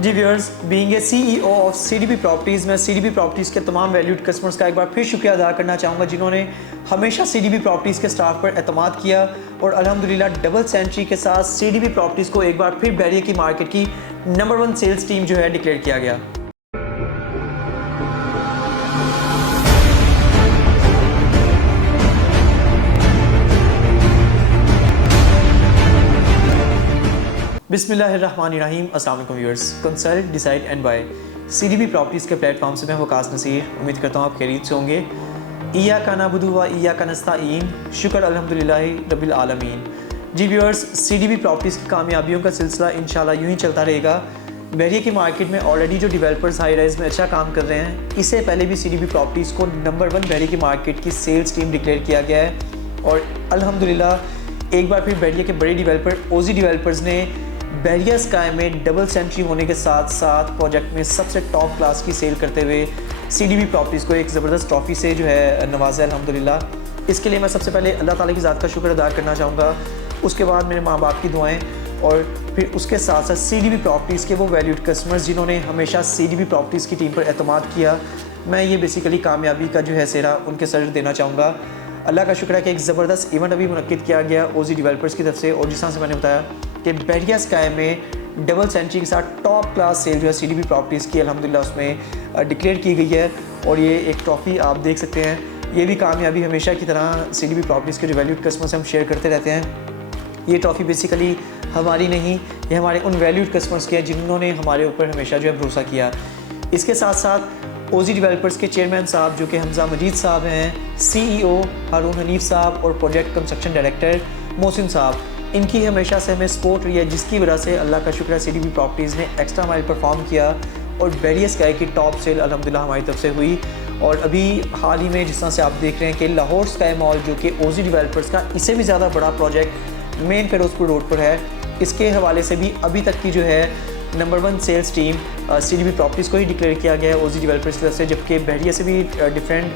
Ji viewers, being a CEO of CDP properties, मैं CDP properties के तमाम valued customers का एक बार फिर शुक्रिया अदा करना चाहूँगा जिन्होंने हमेशा सीडीपी प्रॉपर्टीज़ के स्टाफ पर एतमाद किया और अल्हम्दुलिल्लाह डबल सेंचुरी के साथ सीडीपी प्रॉपर्टीज़ को एक बार फिर बहरिया की मार्केट की नंबर 1 सेल्स टीम जो है डिक्लेयर किया गया। बिस्मिल्लाहिर्रहमानिर्रहीम। अस्सलाम वालेकुम viewers, consult decide and buy CDP properties के प्लेटफॉर्म से मैं वकास नसीर उम्मीद करता हूँ आप खैरियत से होंगे। इय्याका नअबुदु व इय्याका नस्तईन, शुक्र अल्हम्दुलिल्लाहि रब्बिल आलमीन। जी व्यूअर्स, सीडीपी प्रॉपर्टीज़ की कामयाबियों का सिलसिला इंशाल्लाह यूँ ही चलता रहेगा। बहरिया की मार्केट में ऑलरेडी जो डेवलपर्स हाई राइज में अच्छा काम कर रहे हैं, इससे पहले भी सीडीपी प्रॉपर्टीज़ को नंबर 1 बहरिया की मार्केट की सेल्स टीम डिक्लेयर किया गया है और अल्हम्दुलिल्लाह एक बार फिर बहरिया के बड़े डेवलपर ओजी डेवलपर्स ने बहरिया स्काई में डबल सेंचुरी होने के साथ साथ प्रोजेक्ट में सबसे टॉप क्लास की सेल करते हुए सीडीपी प्रॉपर्टीज़ को एक ज़बरदस्त ट्रॉफ़ी से जो है नवाजा अल्हम्दुलिल्लाह। इसके लिए मैं सबसे पहले अल्लाह ताला की ज़ात का शुक्र अदा करना चाहूँगा, उसके बाद मेरे माँ बाप की दुआएं और फिर उसके साथ साथ सीडीपी प्रॉपर्टीज़ के वो वैल्यूड कस्टमर्स जिन्होंने हमेशा सीडीपी प्रॉपर्टीज़ की टीम पर एतमाद किया। मैं ये बेसिकली कामयाबी का जो है सेहरा उनके सर देना चाहूँगा। अल्लाह का शुक्र है कि एक ज़बरदस्त इवेंट अभी मुनक्किद किया गया ओजी डेवलपर्स की तरफ से और जिस तरह से मैंने बताया कि बहरिया स्काई में डबल सेंचुरी के साथ टॉप क्लास सेल जो है सीडीपी प्रॉपर्टीज़ की अल्हम्दुलिल्लाह उसमें डिक्लेयर की गई है और ये एक ट्रॉफ़ी आप देख सकते हैं। ये भी कामयाबी हमेशा की तरह सीडीपी प्रॉपर्टीज़ के जो वैल्यूड कस्टमर से हम शेयर करते रहते हैं। ये ट्रॉफ़ी बेसिकली हमारी नहीं, ये हमारे उन वैल्यूड कस्टमर्स की है जिन्होंने हमारे ऊपर हमेशा जो है भरोसा किया। इसके साथ साथ ओजी डेवलपर्स के चेयरमैन साहब जो कि हमजा मजीद साहब हैं, सीईओ हारून हनीफ साहब और प्रोजेक्ट कंस्ट्रक्शन डायरेक्टर मोहसिन साहब, इनकी हमेशा से हमें सपोर्ट रही है जिसकी वजह से अल्लाह का शुक्र है सीडीपी प्रॉपर्टीज़ ने एक्स्ट्रा माइल परफॉर्म किया और बहरिया स्काई की टॉप सेल अल्हम्दुलिल्लाह हमारी तरफ से हुई। और अभी हाल ही में जिस तरह से आप देख रहे हैं कि लाहौर स्काई मॉल जो कि ओजी डेवलपर्स का इससे भी ज़्यादा बड़ा प्रोजेक्ट मेन फिरोजपुर रोड पर है, इसके हवाले से भी अभी तक की जो है number 1 sales team CDP properties को ही डिक्लेयर किया गया है ओजी डेवलपर्स की तरफ से, जबकि बहरिया से भी डिफरेंट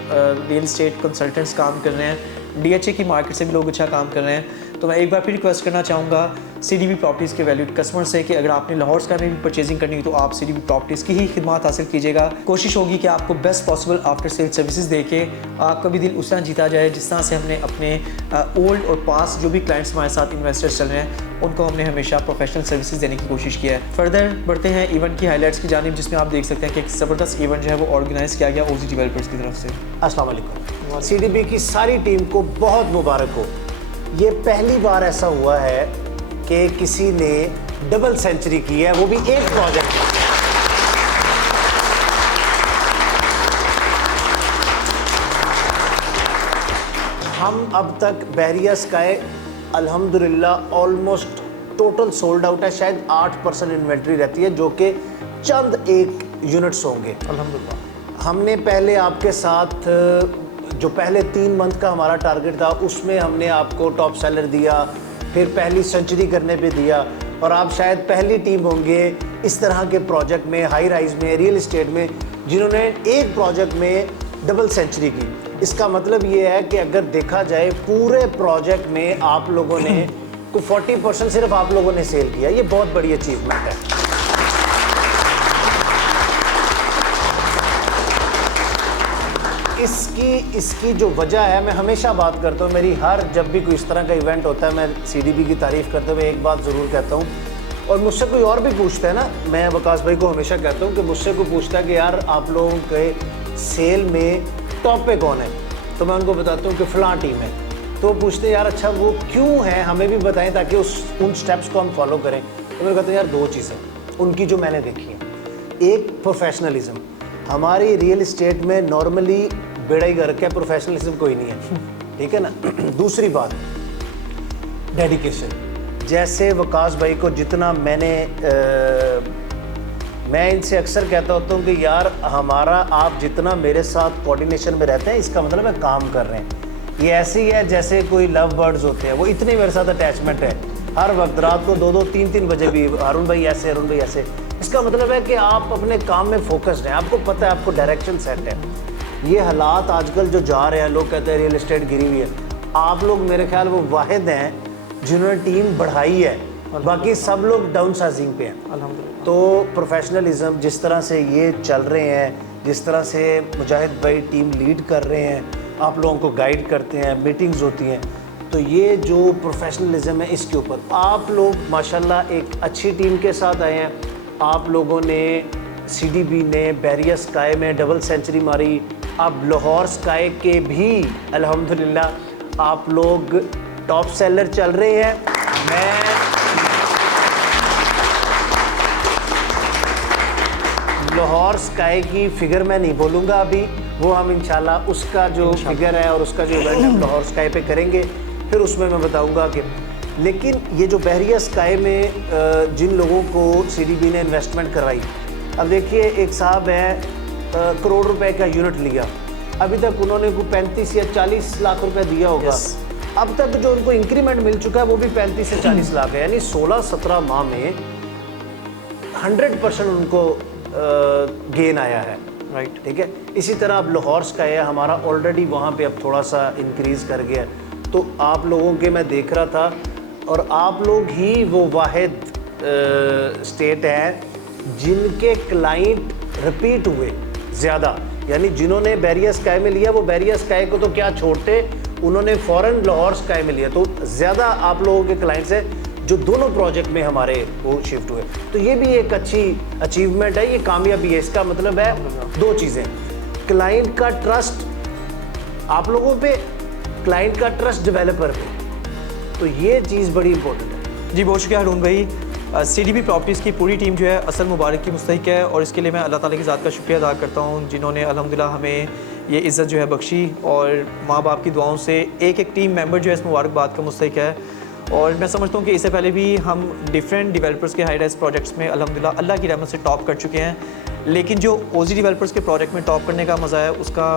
रियल एस्टेट कंसल्टेंट्स काम कर रहे हैं, डीएचए की मार्केट से भी लोग अच्छा काम कर रहे हैं। तो मैं एक बार फिर रिक्वेस्ट करना चाहूँगा सीडीपी प्रॉपर्टीज़ के वैल्यूड कस्टमर से कि अगर आपने लाहौर स्काई में भी परचेजिंग करनी है तो आप सीडीपी प्रॉपर्टीज़ की ही खिदमत हासिल कीजिएगा। कोशिश होगी कि आपको best possible after sale services दे के आपका भी दिल उस तरह जीता जाए जिस तरह से हमने अपने ओल्ड और पास्ट जो भी क्लाइंट्स हमारे साथ इन्वेस्टर्स चल रहे हैं उनको हमने हमेशा प्रोफेशनल सर्विसेज देने की कोशिश किया है। फर्दर बढ़ते हैं इवेंट की हाईलाइट्स की जानिब, जिसमें आप देख सकते हैं कि एक ज़बरदस्त इवेंट जो है वो ऑर्गेनाइज़ किया गया ओजी डेवलपर्स की तरफ से। अस्सलाम वालेकुम। सीडीपी की सारी टीम को बहुत मुबारक हो। ये पहली बार ऐसा हुआ है कि किसी ने डबल सेंचुरी की है, वो भी एक प्रोजेक्ट में। हम अब तक बहरिया स्काई अल्हम्दुलिल्लाह ऑलमोस्ट टोटल सोल्ड आउट है। शायद 8% इन्वेंट्री रहती है जो कि चंद एक यूनिट्स होंगे अल्हम्दुलिल्लाह। हमने पहले आपके साथ जो पहले 3 मंथ का हमारा टारगेट था उसमें हमने आपको टॉप सेलर दिया, फिर पहली सेंचुरी करने पे दिया और आप शायद पहली टीम होंगे इस तरह के प्रोजेक्ट में, हाई राइज में, रियल एस्टेट में जिन्होंने एक प्रोजेक्ट में डबल सेंचुरी की। इसका मतलब ये है कि अगर देखा जाए पूरे प्रोजेक्ट में आप लोगों ने को 40% सिर्फ आप लोगों ने सेल किया, ये बहुत बड़ी अचीवमेंट है। इसकी जो वजह है, मैं हमेशा बात करता हूँ, मेरी हर जब भी कोई इस तरह का इवेंट होता है मैं सीडीपी की तारीफ़ करते हुए एक बात ज़रूर कहता हूँ और मुझसे कोई और भी पूछता है ना, मैं वकास भाई को हमेशा कहता हूँ कि मुझसे कोई पूछता है कि यार आप लोगों के सेल में टॉप पे कौन है, तो मैं उनको बताता हूँ कि फ़लाँ टीम है। तो वो पूछते हैं यार अच्छा वो क्यों है, हमें भी बताएं ताकि उन स्टेप्स को हम फॉलो करें। तो मैं कहता हूँ यार 2 चीज़ें उनकी जो मैंने देखी हैं। एक प्रोफेशनलिज्म, हमारी रियल इस्टेट में नॉर्मली बेड़ा ही गर्क है, प्रोफेशनलिज्म कोई नहीं है, ठीक है ना। दूसरी बात डेडिकेशन, जैसे वकास भाई को जितना मैं इनसे अक्सर कहता होता हूँ कि यार हमारा आप जितना मेरे साथ कोऑर्डिनेशन में रहते हैं इसका मतलब है काम कर रहे हैं। ये ऐसे ही है जैसे कोई लव बर्ड्स होते हैं, वो इतने मेरे साथ अटैचमेंट है, हर वक्त रात को 2-2 3-3 बजे भी हारून भाई ऐसे, हारून भाई ऐसे। इसका मतलब है कि आप अपने काम में फोकस्ड हैं, आपको पता है, आपको डायरेक्शन सेट है। ये हालात आजकल जो जा रहे हैं, लोग कहते हैं रियल एस्टेट गिरी हुई है, आप लोग मेरे ख्याल वो वाहिद हैं जिन्होंने टीम बढ़ाई है बाकी सब लोग डाउन साइजिंग पे हैं अल्हम्दुलिल्लाह। तो प्रोफेशनलिज्म जिस तरह से ये चल रहे हैं, जिस तरह से मुजाहिद भाई टीम लीड कर रहे हैं, आप लोगों को गाइड करते हैं, मीटिंग्स होती हैं, तो ये जो प्रोफेशनलिज्म है इसके ऊपर आप लोग माशाल्लाह एक अच्छी टीम के साथ आए हैं। आप लोगों ने सीडीबी ने बैरियर स्काई में डबल सेंचुरी मारी, अब लाहौर स्काई के भी अल्हम्दुलिल्लाह आप लोग टॉप सेलर चल रहे हैं। मैं लाहौर स्काई की फिगर मैं नहीं बोलूँगा अभी, वो हम इंशाल्लाह उसका जो फिगर है और उसका जो इवेंट हम लाहौर स्काई पे करेंगे फिर उसमें मैं बताऊँगा कि, लेकिन ये जो बैरियर स्काई में जिन लोगों को सीडीबी ने इन्वेस्टमेंट करवाई, अब देखिए एक साहब है करोड़ रुपए का यूनिट लिया, अभी तक उन्होंने को 35 या 40 लाख रुपए दिया होगा। अब तक जो उनको इंक्रीमेंट मिल चुका है वो भी 35 से 40 लाख है, यानी 16-17 माह में 100% उनको गेन आया है। राइट, ठीक है। इसी तरह अब लाहौर स्काई है हमारा ऑलरेडी वहाँ पे अब थोड़ा सा इंक्रीज़ कर गया। तो आप लोगों के मैं देख रहा था, और आप लोग ही वो वाहिद स्टेट है जिनके क्लाइंट रिपीट हुए ज़्यादा, यानी जिन्होंने बैरियर स्काई में लिया वो बैरियर स्काई को तो क्या छोड़ते, उन्होंने फ़ौरन लाहौर स्काई में लिया। तो ज़्यादा आप लोगों के क्लाइंट्स हैं जो दोनों प्रोजेक्ट में हमारे वो शिफ्ट हुए। तो ये भी एक अच्छी अचीवमेंट है, ये कामयाबी है। इसका मतलब है दो चीज़ें, क्लाइंट का ट्रस्ट आप लोगों पे, क्लाइंट का ट्रस्ट डेवलपर पे, तो ये चीज़ बड़ी इंपॉर्टेंट है। जी बहुत शुक्रिया हारून भाई। सीडीबी प्रॉपर्टीज़ की पूरी टीम जो है असल मुबारक की मुस्तहिक है, और इसके लिए मैं अल्लाह ताला की ज़ात का शुक्रिया अदा करता हूँ जिन्होंने अल्हम्दुलिल्लाह हमें ये इज़्ज़त जो है बख्शी, और माँ बाप की दुआओं से एक एक टीम मेंबर जो है इस मुबारकबाद का मुस्तहिक है। और मैं समझता हूँ कि इससे पहले भी हम डिफरेंट डेवलपर्स के हाई राइज प्रोजेक्ट्स में अल्हम्दुलिल्लाह अल्लाह की रहमत से टॉप कर चुके हैं, लेकिन जो ओजी डेवलपर्स के प्रोजेक्ट में टॉप करने का मज़ा है उसका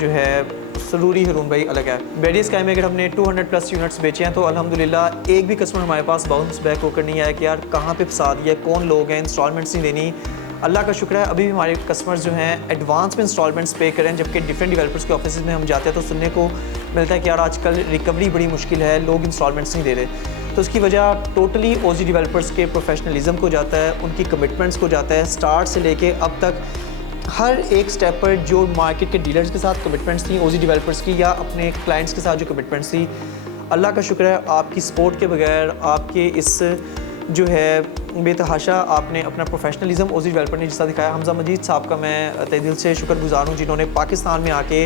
जो है ज़रूरी हारून भाई अलग है। बैरियर स्काई में अगर हमने 200+ यूनिट्स बेचे हैं तो अल्हम्दुलिल्लाह एक भी कस्टमर हमारे पास बाउंस बैक होकर नहीं आया कि यार कहाँ पे फंसा दिया, कौन लोग हैं, इंस्टॉलमेंट्स नहीं देनी। अल्लाह का शुक्र है अभी भी हमारे कस्टमर्स जो हैं एडवांस में इंस्टॉलमेंट्स पे करें, जबकि डिफरेंट डेवलपर्स के ऑफिस में हम जाते हैं तो सुनने को मिलता है कि यार आजकल रिकवरी बड़ी मुश्किल है, लोग इंस्टॉलमेंट्स नहीं दे रहे। तो उसकी वजह टोटली ओजी डेवलपर्स के प्रोफेशनलिज्म को जाता है, उनकी कमिटमेंट्स को जाता है। स्टार्ट से लेके अब तक हर एक स्टेप पर जो मार्केट के डीलर्स के साथ कमिटमेंट्स थी ओजी डेवलपर्स की, या अपने क्लाइंट्स के साथ जो कमिटमेंट्स थी, अल्लाह का शुक्र है आपकी सपोर्ट के बगैर, आपके इस जो है बेतहाशा आपने अपना प्रोफेशनलिज्म ओजी डेवलपर ने जिसका दिखाया। हमजा मजीद साहब का मैं तहे दिल से शुक्रगुजार हूँ जिन्होंने पाकिस्तान में आके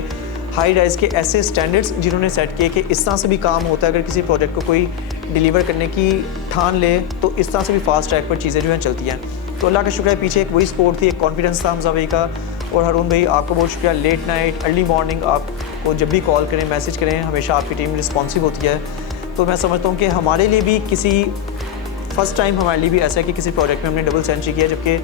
हाई राइज के ऐसे स्टैंडर्ड्स जिन्होंने सेट किए कि इस तरह से भी काम होता है। अगर किसी प्रोजेक्ट को कोई डिलीवर करने की ठान ले तो इस तरह से भी फास्ट ट्रैक पर चीज़ें जो हैं चलती हैं। तो अल्लाह का शुक्र है पीछे एक वही सपोर्ट थी, एक कॉन्फिडेंस था हमजा भाई का। और हारून भाई आपको बहुत शुक्रिया, लेट नाइट अर्ली मॉर्निंग आपको जब भी कॉल करें मैसेज करें हमेशा आपकी टीम रिस्पॉन्सिव होती है। तो मैं समझता हूँ कि हमारे लिए भी किसी फर्स्ट टाइम हमारे लिए भी ऐसा है कि किसी प्रोजेक्ट में हमने डबल सेंचुरी किया, जबकि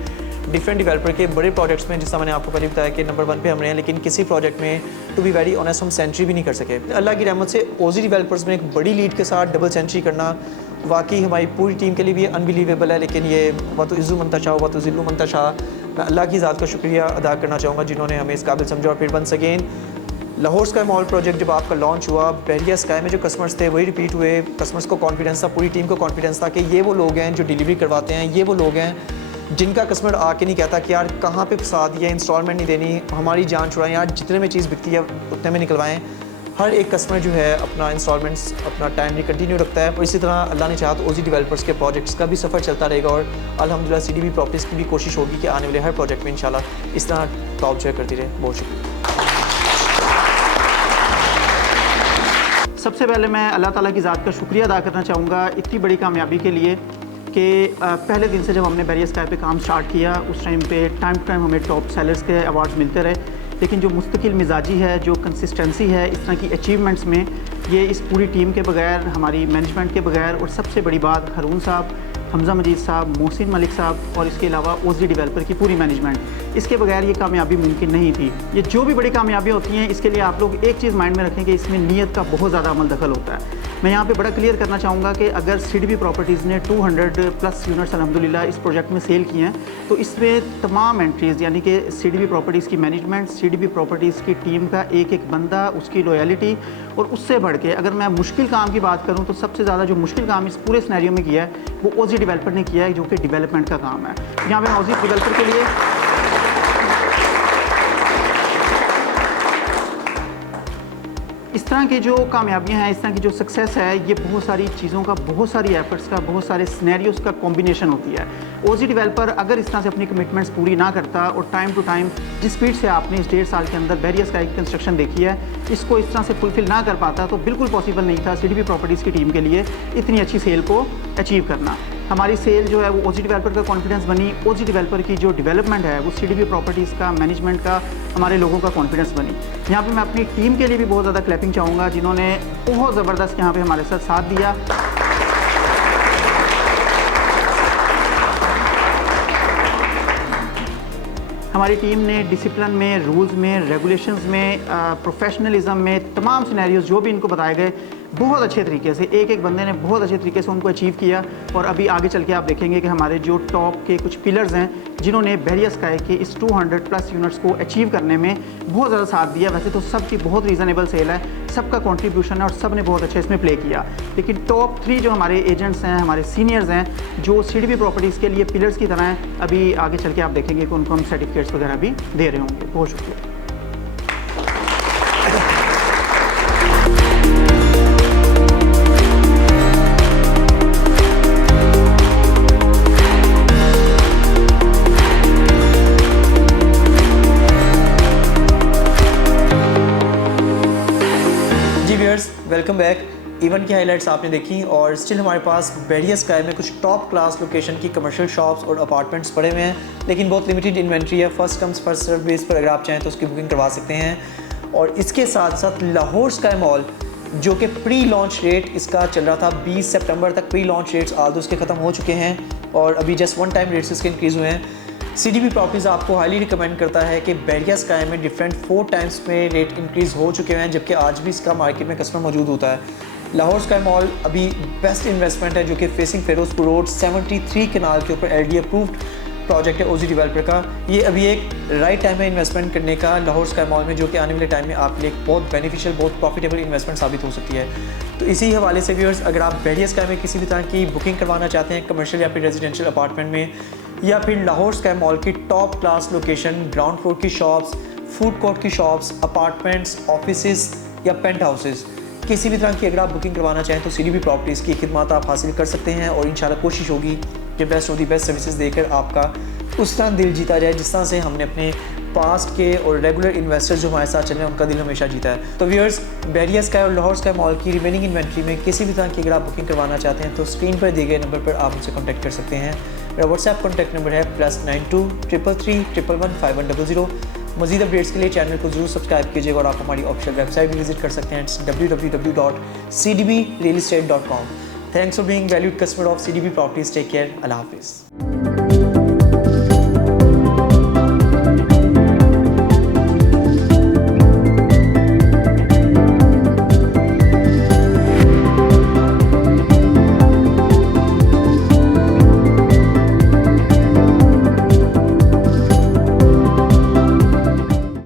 डिफरेंट डेवलपर के बड़े प्रोजेक्ट्स में जिसका मैंने आपको पहले बताया कि नंबर 1 पे हम रहे हैं, लेकिन किसी प्रोजेक्ट में टू बी वेरी ऑनेस्ट हम सेंचुरी भी नहीं कर सके। अल्लाह की रहमत से ओजी डेवलपर्स में एक बड़ी लीड के साथ डबल सेंचुरी करना वाकई हमारी पूरी टीम के लिए भी अनबिलीवेबल है। लेकिन ये वतो इज़्ज़ु मंतशा वतो ज़िल्लु मंतशा, मैं अल्लाह की ज़ात का शुक्रिया अदा करना चाहूँगा जिन्होंने हमें इस काबिल समझा। और फिर once again Lahore sky mall project जब आपका लॉन्च हुआ, बैरियर स्काई में जो कस्टमर्स थे वही रिपीट हुए। कस्टमर्स को कॉन्फिडेंस था, पूरी टीम को कॉन्फिडेंस था कि ये वो लोग हैं जो डिलीवरी करवाते हैं, ये वो लोग हैं जिनका कस्टमर आके नहीं कहता कि यार कहाँ पे फंसा दिया, इंस्टॉलमेंट नहीं देनी, हमारी जान छुड़ाएं, यार जितने में चीज़ बिकती है उतने में निकलवाएं। हर एक कस्टमर जो है अपना इंस्टॉलमेंट्स अपना टाइमली कंटिन्यू रखता है। और इसी तरह अल्लाह ने चाहा तो ओजी डेवलपर्स के प्रोजेक्ट्स का भी सफ़र चलता रहेगा, और अल्हम्दुलिल्लाह सीडीबी प्रॉपर्टीज़ की भी कोशिश होगी कि आने वाले हर प्रोजेक्ट में इंशाल्लाह इस तरह टॉप जो है करती रहे। बहुत शुक्रिया। सबसे पहले मैं अल्लाह ताला की ज़ात का शुक्रिया अदा करना चाहूँगा इतनी बड़ी कामयाबी के लिए कि पहले दिन से जब हमने बैरियर स्काई पे काम स्टार्ट किया उस टाइम पे टाइम टू टाइम हमें टॉप सेलर्स के अवार्ड्स मिलते रहे, लेकिन जो मुस्तकिल मिजाजी है, जो कंसिस्टेंसी है इस तरह की अचीवमेंट्स में, ये इस पूरी टीम के बगैर, हमारी मैनेजमेंट के बगैर, और सबसे बड़ी बात हारून साहब, हमजा मजीद साहब, मोहसिन मलिक साहब और इसके अलावा ओजी डेवलपर की पूरी मैनेजमेंट, इसके बगैर ये कामयाबी मुमकिन नहीं थी। ये जो भी बड़ी कामयाबियाँ होती हैं इसके लिए आप लोग एक चीज़ माइंड में रखें कि इसमें नीयत का बहुत ज़्यादा अमल दखल होता है। मैं यहाँ पे बड़ा क्लियर करना चाहूँगा कि अगर सीडीबी प्रॉपर्टीज़ ने 200+ यूनिट्स अल्हम्दुलिल्लाह इस प्रोजेक्ट में सेल किए हैं, तो इसमें तमाम एंट्रीज़ यानी कि सीडीबी प्रॉपर्टीज़ की मैनेजमेंट, सीडीबी प्रॉपर्टीज़ की टीम का एक एक बंदा, उसकी लॉयल्टी, और उससे बढ़ के अगर मैं मुश्किल काम की बात करूँ तो सबसे ज़्यादा जो मुश्किल काम इस पूरे सिनेरियो में किया है वो ओजी डेवलपर ने किया है, जो कि डेवलपमेंट का काम है। यहाँ पे ओजी डेवलपर के लिए इस तरह की जो कामयाबियां हैं, इस तरह की जो सक्सेस है, ये बहुत सारी चीज़ों का, बहुत सारी एफर्ट्स का, बहुत सारे सिनेरियोस का कॉम्बिनेशन होती है। ओजी डेवलपर अगर इस तरह से अपनी कमिटमेंट्स पूरी ना करता और टाइम टू टाइम जिस स्पीड से आपने इस 1.5 साल के अंदर बैरियर स्काई की कंस्ट्रक्शन देखी है, इसको इस तरह से फुलफिल ना कर पाता तो बिल्कुल पॉसिबल नहीं था सीडीपी प्रॉपर्टीज़ की टीम के लिए इतनी अच्छी सेल को अचीव करना। हमारी सेल जो है वो ओजी डेवलपर का कॉन्फिडेंस बनी, ओजी डेवलपर की जो डेवलपमेंट है वो सीडीपी प्रॉपर्टीज़ का, मैनेजमेंट का, हमारे लोगों का कॉन्फिडेंस बनी। यहाँ पे मैं अपनी टीम के लिए भी बहुत ज़्यादा क्लैपिंग चाहूँगा, जिन्होंने बहुत ज़बरदस्त यहाँ पे हमारे साथ दिया। हमारी टीम ने डिसिप्लिन में, रूल्स में, रेगुलेशंस में, प्रोफेशनलिज्म में, तमाम सिनेरियोज जो भी इनको बताए गए बहुत अच्छे तरीके से, एक एक बंदे ने बहुत अच्छे तरीके से उनको अचीव किया। और अभी आगे चल के आप देखेंगे कि हमारे जो टॉप के कुछ पिलर्स हैं जिन्होंने बैरियर स्काई के इस 200+ यूनिट्स को अचीव करने में बहुत ज़्यादा साथ दिया। वैसे तो सबकी बहुत रीज़नेबल सेल है, सबका कंट्रीब्यूशन है और सब ने बहुत अच्छा इसमें प्ले किया। लेकिन टॉप 3 जो हमारे एजेंट्स हैं, हमारे सीनियर्स हैं, जो सीडीपी प्रॉपर्टीज़ के लिए पिलर्स की तरह हैं, अभी आगे चल के आप देखेंगे कि उनको हम सर्टिफिकेट्स वगैरह भी दे रहे होंगे। बहुत शुक्रिया। Welcome back. इवेंट की हाइलाइट्स आपने देखी और स्टिल हमारे पास बैरियर स्काई में कुछ टॉप क्लास लोकेशन की कमर्शियल शॉप्स और अपार्टमेंट्स पड़े हुए हैं, लेकिन बहुत लिमिटेड इन्वेंट्री है। First comes first serve base पर अगर आप चाहें तो उसकी बुकिंग करवा सकते हैं। और इसके साथ साथ लाहौर स्काई मॉल, जो कि प्री लॉन्च रेट इसका चल रहा था 20 सितंबर तक, प्री लॉन्च रेट्स आज उसके ख़त्म हो चुके हैं और अभी जस्ट 1 टाइम रेट्स इसके इंक्रीज़ हुए हैं। सीडीपी प्रॉपर्टीज़ आपको हाईली रिकमेंड करता है कि बैरियर स्काई में डिफरेंट 4 टाइम्स में रेट इंक्रीज़ हो चुके हैं, जबकि आज भी इसका मार्केट में कस्टमर मौजूद होता है। लाहौर स्काई मॉल अभी बेस्ट इन्वेस्टमेंट है, जो कि फेसिंग फिरोजपुर रोड 73 कनाल के ऊपर LD अप्रूव्ड प्रोजेक्ट है ओजी डेवलपर का। ये अभी एक राइट टाइम है इन्वेस्टमेंट करने का लाहौर स्काई मॉल में, जो कि आने वाले टाइम में आपके लिए एक बहुत बेनिफिशियल, बहुत प्रॉफिटेबल इन्वेस्टमेंट साबित हो सकती है। तो इसी हवाले से व्यूअर्स, अगर आप बैरियर स्काई में किसी भी तरह की बुकिंग करवाना चाहते हैं, कमर्शियल या फिर रेजिडेंशियल अपार्टमेंट में, या फिर लाहौर स्काई मॉल की top class location, ground floor की शॉप्स, फूड कोर्ट की शॉप्स, अपार्टमेंट्स, ऑफिसेज या पेंट हाउसेज, किसी भी तरह की अगर आप बुकिंग करवाना चाहें तो सीडीपी प्रॉपर्टीज़ की खिदमत आप हासिल कर सकते हैं। और इंशाल्लाह कोशिश होगी कि best of the best services देकर आपका उस तरह दिल जीता जाए जिस तरह से हमने अपने पास्ट के और रेगुलर इन्वेस्टर्स जो हमारे साथ चल रहे हैं उनका दिल हमेशा जीता है। तो व्यूअर्स, बैरियर स्काई और लाहौर स्काई मॉल की रिमेनिंग इन्वेंट्री में किसी भी तरह की अगर आप बुकिंग करवाना चाहते हैं तो स्क्रीन पर दिए गए नंबर पर आप मुझसे कॉन्टैक्ट कर सकते हैं। मेरा व्हाट्सएप कॉन्टैक्ट नंबर है +92 333 111 5100। मज़ीद अपडेट्स के लिए चैनल को जरूर सब्सक्राइब कीजिएगा और आप हमारी ऑफिशियल वेबसाइट भी विजिट कर सकते हैं, www.cdbrealestate.com। Thanks for being valued customer of CDB properties. Take care. अल्लाह हाफिज़।